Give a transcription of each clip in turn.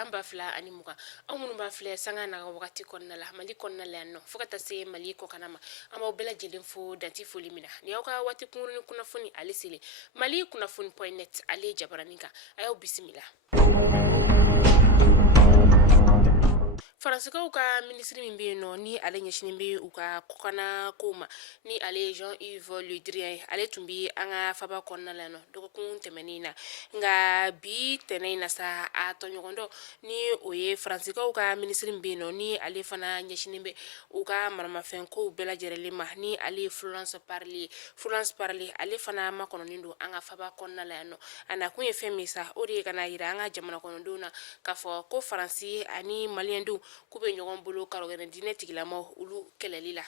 samba fila ani muka amun ba fila sanga na wakati konna la mali konna la no fokata se mali ko kanama ama bela jelen fo danti fo limina ni ka wati kununi kuna funi alisile mali kuna funi.net ale jabaranika ayo bismillah. Faransicaw ka ministre min be no ni ale ɲɛsinin be u ka kokana koma ni ale Jean-Yves Le Drian ale tun bi an ka faba kɔnɔna la no dɔgɔkun tɛmɛnin na nga bi tɛnɛ in na sa a tɔɲɔgɔndɔ ni o ye Faransicaw ka ministre min be no ni ale fana ɲɛsinin be u ka maramafɛn kow bɛɛ lajɛlen ma ni ale Florence Parly ale fana makɔnɔnin don an ka faba kɔnɔna la no ana kun ye fɛn min sa o de ye kana yira an ka jamana kɔnɔdenw na k'a fɔ ko Faransi ani Maliyɛndenw k'u be ɲɔgɔn bolo karɔgɛrɛ diinɛ tigilamaw olu kɛlɛli la.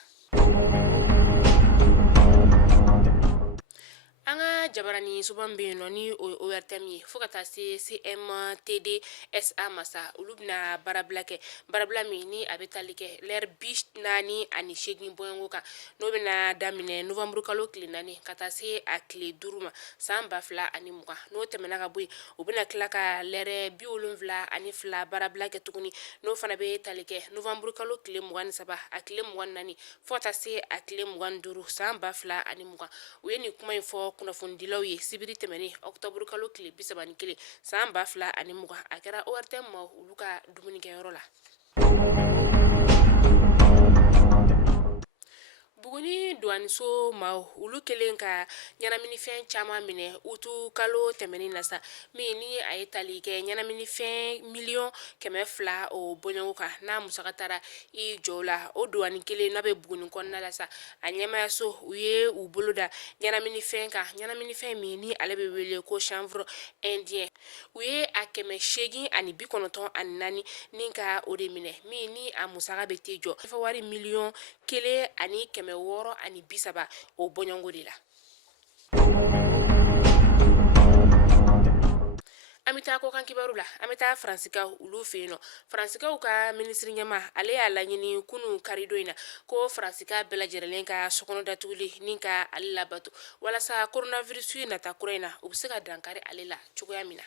An ka jabarani suban be no ni ORTM ye fo ka taa se CMTDSA masa olu bɛna barabila kɛ barabila min ni a bɛ tali kɛ l'heure 48 bɔɲɔngo kan n'o bɛna daminɛ novembre kalo tile 4 ka taa se a tile 5 ma san 2020 n'o tɛmɛna ka bɔ yen o bɛna tila ka l'heure 72 barabila kɛ tuguni n'o fana bɛ tali kɛ novembre kalo tile 23 a tile 24 fo ka taa se a tile 25 san 2020 u ye nin kuma in fɔ kunnafonidilaw ye sibiri tɛmɛnen octobre kalo tile 31 san 2020 a kɛra ORTM ma olu ka dumunikɛyɔrɔ la. Buguni douaniso ma olu kelen ka ɲɛnaminifɛn caman minɛ utu kalo tɛmɛnin na sa min ni a ye tali kɛ ɲɛnaminifɛn miliyɔn 200 o bɔɲɔngo kan n'a musaka taara i jɔ la o douani kelen n'a bɛ Buguni kɔnɔna la sa a ɲɛmayaso u ye u bolo da ɲɛnaminifɛn kan ɲɛnaminifɛn min ni ale bɛ wele ko chanvre indien u ye a 894 nin ka o de minɛ min ni a musaka bɛ te jɔ fɔ wari miliyɔn 1,630 o bɔɲɔngo de la. An bɛ taa kɔkan kibaru la an bɛ taa Faransicaw olu fɛ yen nɔ Faransicaw ka ministre ɲɛma ale y'a laɲini kunu karido in na ko Faransika bɛɛ lajɛlen ka sokɔnɔ datuguli ni ka ale labato walasa coronavirus nata kura in na u bɛ se ka dankari ale la cogoya min na.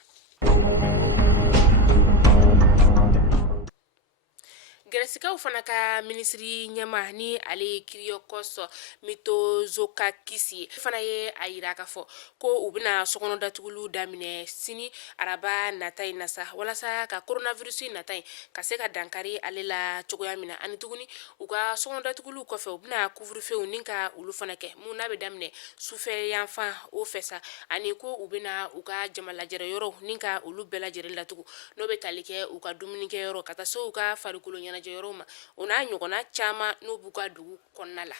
Gɛrɛsikaw fana ka ministri ɲɛma ni ale Kyriakos Mitsotakis ye fana ye a yira k'a fɔ ko u bɛna sokɔnɔ datuguliw daminɛ sini araba nata in na sa walasa ka coronavirus nata in ka se ka dankari ale la cogoya min na ani tuguni u ka sokɔnɔ datuguliw kɔfɛ u bɛna couvre-feu ni ka olu fana kɛ mun n'a bɛ daminɛ sufɛ yanfan o fɛ sa ani ko u bɛna u ka jama lajɛrɛ yɔrɔ ni ka olu bɛɛ lajɛlen latugu n'o bɛ tali kɛ u ka dumunikɛyɔrɔ ka taa se u ka farikolo ɲɛnajɛ yɔrɔ ma o n'a ɲɔgɔnna caman n'u b'u ka dugu kɔnɔna la.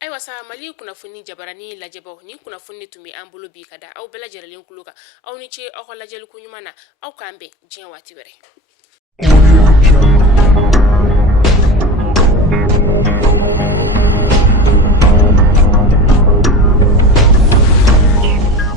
Ayiwa sa Mali kunnafoni jabarani lajɛbaw ni kunnafoni tun bɛ an bolo bi ka da aw bɛɛ lajɛlen kulo kan aw ni ce aw ka lajɛliko ɲuman na aw k'an bɛn diɲɛ waati wɛrɛ.